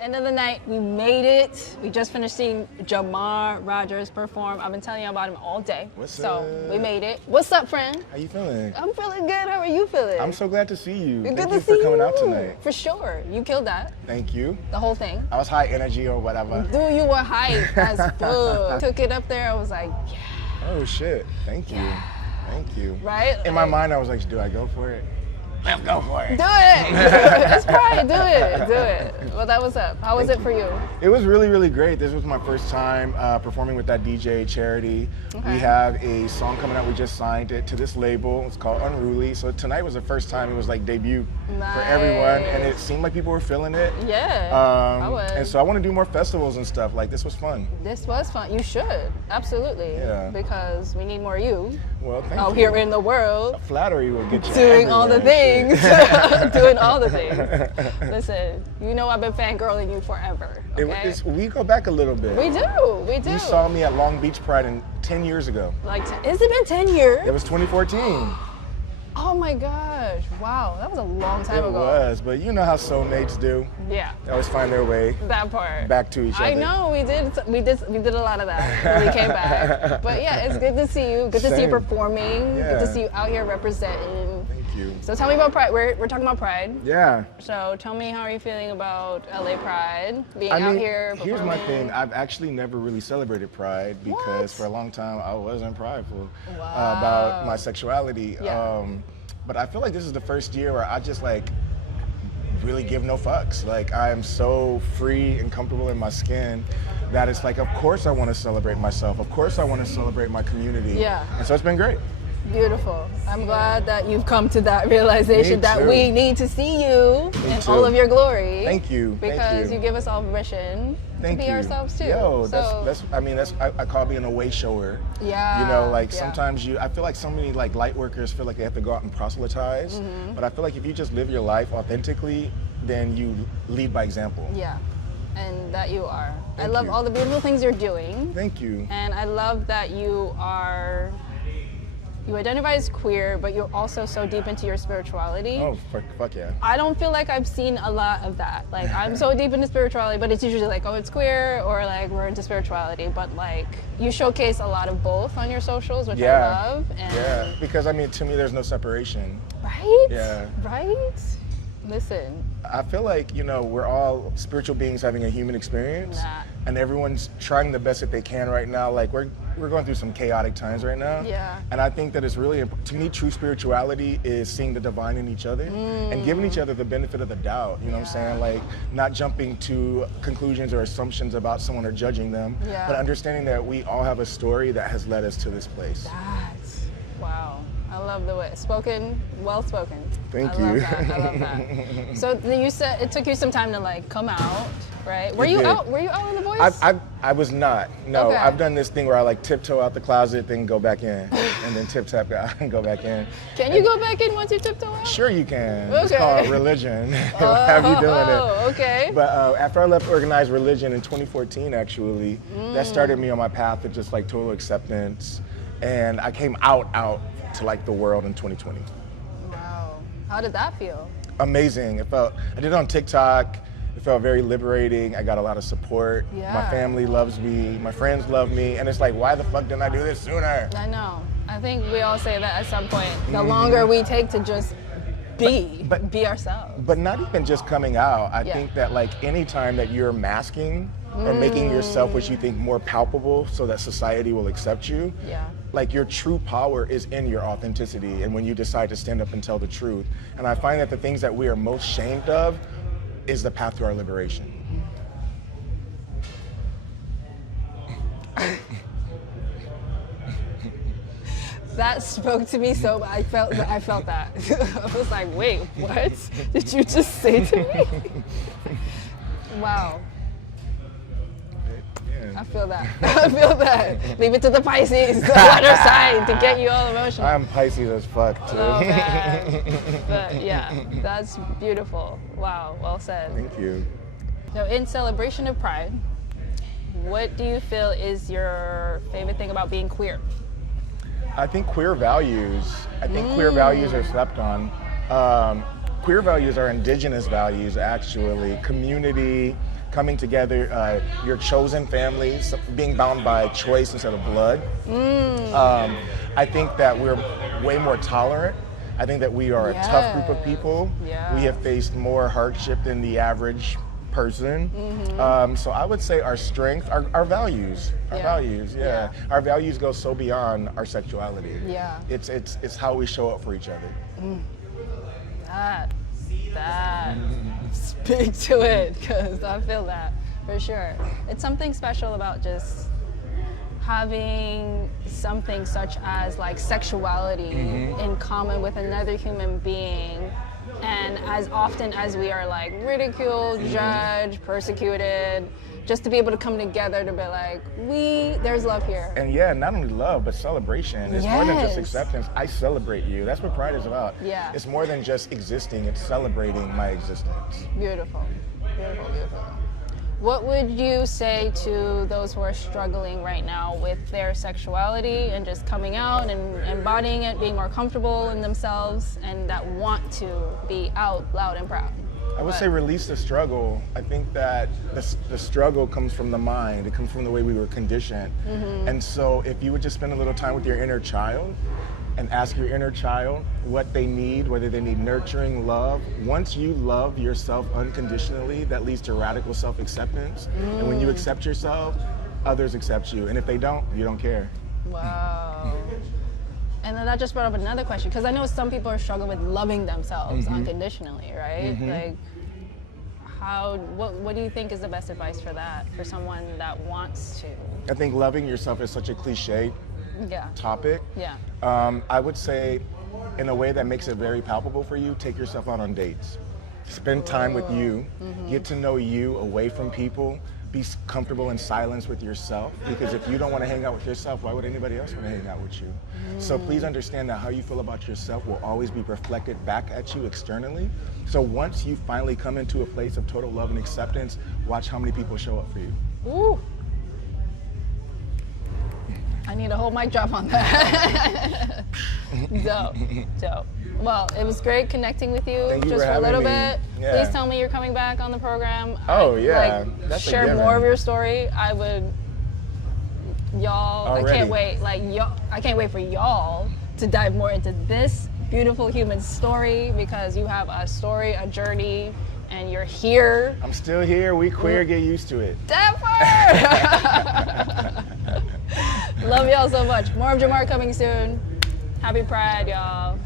End of the night, we made it. We just finished seeing Jamar Rogers perform. I've been telling you about him all day. What's so up? we made it. What's up, friend? How you feeling? I'm feeling good. How are you feeling? I'm so glad to see you. Good Thank to you see for coming you. out tonight. For sure. You killed that. Thank you. The whole thing. I was high energy or whatever. Dude, you were hype as fuck. Took it up there. I was like, yeah. Oh shit. Thank you. Thank you. Right? In my mind, I was like, do I go for it? Let's go for it. Do it. It's pride. Do it. Do it. Well, that was up. How was it for you? It was really, really great. This was my first time performing with that DJ Charity. Okay. We have a song coming out. We just signed it to this label. It's called Unruly. So tonight was the first time it was like debut for everyone, and it seemed like people were feeling it. Yeah, I was. And so I want to do more festivals and stuff. Like this was fun. This was fun. You should. Absolutely. Yeah. Because we need more you Well, thank out you. here in the world. Flattery will get you Doing all the everywhere. things. Doing all the things. Listen, you know I've been fangirling you forever. Okay? We go back a little bit. We do. We do. You saw me at Long Beach Pride 10 years ago. Like, has it been 10 years? It was 2014. Oh my gosh. Wow. That was a long time It ago. was, but you know how soulmates do. Yeah. They always find their way That part. back to each other. I know we did a lot of that when we came back. But yeah, it's good to see you. Good to see you Same. performing. Good to Yeah. see you out here representing. Thank you. So tell me about Pride. We're talking about Pride. Yeah. So tell me, how are you feeling about LA Pride? Being I out mean, here performing? here's my thing. I've actually never really celebrated Pride because What? for a long time I wasn't prideful Wow. about my sexuality. Yeah. But I feel like this is the first year where I just like really give no fucks. Like I am so free and comfortable in my skin that it's like, of course I want to celebrate myself. Of course I want to celebrate my community. Yeah. And so it's been great. Beautiful. I'm glad that you've come to that realization Me that too. we need to see you Me in too. all of your glory. Thank you. Because Thank you. give us all permission Thank to be you. ourselves too. Yo, so, I call being a wayshower. yeah. You know, like yeah. sometimes I feel like so many like light workers feel like they have to go out and proselytize. Mm-hmm. But I feel like if you just live your life authentically, then you lead by example. Yeah. And that you are. I Thank love you. all the beautiful things you're doing. Thank you. And I love that you identify as queer, but you're also so deep into your spirituality. Oh, fuck yeah. I don't feel like I've seen a lot of that. Like, I'm so deep into spirituality, but it's usually like, oh, it's queer, or like, we're into spirituality. But like, you showcase a lot of both on your socials, which I love. And Yeah, because I mean, to me, there's no separation. Right? Yeah. Right? Listen. I feel like, you know, we're all spiritual beings having a human experience. Nah. And everyone's trying the best that they can right now. Like, we're going through some chaotic times right now. Yeah. And I think that it's really, to me, true spirituality is seeing the divine in each other and giving each other the benefit of the doubt. You know what I'm saying? Like, not jumping to conclusions or assumptions about someone or judging them, Yeah. but understanding that we all have a story that has led us to this place. Wow. I love the way spoken, well spoken. Thank I you. Love that. I love that. So you said it took you some time to like come out, right? Were It you did. out? Were you out in the voice? I was not. No, Okay. I've done this thing where I like tiptoe out the closet, then go back in, and then tap out and go back in. Can you go back in once you tiptoe out? Sure you can. It's Okay. called religion. They'll have you doing it. Oh, okay. But after I left organized religion in 2014, actually, that started me on my path to just like total acceptance, and I came out to like the world in 2020. Wow. How did that feel? Amazing. I did it on TikTok. It felt very liberating. I got a lot of support. Yeah. My family loves me. My friends love me. And it's like, why the fuck didn't I do this sooner? I know. I think we all say that at some point. The longer we take to just be ourselves. But not even just coming out. I Yeah. think that like any time that you're masking or making yourself what you think more palpable so that society will accept you, Yeah. like your true power is in your authenticity and when you decide to stand up and tell the truth. And I find that the things that we are most shamed of is the path to our liberation. That spoke to me so I felt that. I was like, wait, what did you just say to me? Wow. I feel that. I feel that. Leave it to the Pisces, the water sign, to get you all emotional. I'm Pisces as fuck too. Oh man. But yeah, that's beautiful. Wow, well said. Thank you. So in celebration of Pride, what do you feel is your favorite thing about being queer? I think queer values. Queer values are slept on. Queer values are indigenous values, actually. Community, coming together, your chosen families, being bound by choice instead of blood. I think that we're way more tolerant. I think that we are a tough group of people. Yeah. We have faced more hardship than the average person. So I would say our strength, our values, our values go so beyond our sexuality. Yeah. It's how we show up for each other. That. Speak to it, because I feel that for sure. It's something special about just having something such as like sexuality in common with another human being, and as often as we are like ridiculed, judged, persecuted, just to be able to come together to be like, there's love here. And not only love, but celebration. It's more than just acceptance. I celebrate you. That's what pride is about. Yeah. It's more than just existing, it's celebrating my existence. Beautiful, beautiful, beautiful. What would you say to those who are struggling right now with their sexuality and just coming out and embodying it, being more comfortable in themselves, and that want to be out loud and proud? I would say release the struggle. I think that the struggle comes from the mind. It comes from the way we were conditioned. And so if you would just spend a little time with your inner child and ask your inner child what they need, whether they need nurturing, love. Once you love yourself unconditionally, that leads to radical self-acceptance. And when you accept yourself, others accept you. And if they don't, you don't care. Wow. And then that just brought up another question, because I know some people are struggling with loving themselves unconditionally, right? Like, what do you think is the best advice for that, for someone that wants to? I think loving yourself is such a cliche topic. Yeah. I would say, in a way that makes it very palpable for you, take yourself out on dates. Spend time with you, get to know you away from people, be comfortable in silence with yourself, because if you don't want to hang out with yourself, why would anybody else want to hang out with you? So please understand that how you feel about yourself will always be reflected back at you externally. So once you finally come into a place of total love and acceptance, watch how many people show up for you. Ooh. I need a whole mic drop on that. Dope. Well, it was great connecting with you. Thank you just for a little having bit. me. Yeah. Please tell me you're coming back on the program. Oh, yeah. That's a share given. more of your story. I would. Y'all, Already. I can't wait. I can't wait for y'all to dive more into this beautiful human story, because you have a story, a journey, and you're here. I'm still here. We queer, get used to it. That part! Love y'all so much. More of Jamar coming soon. Happy Pride, y'all.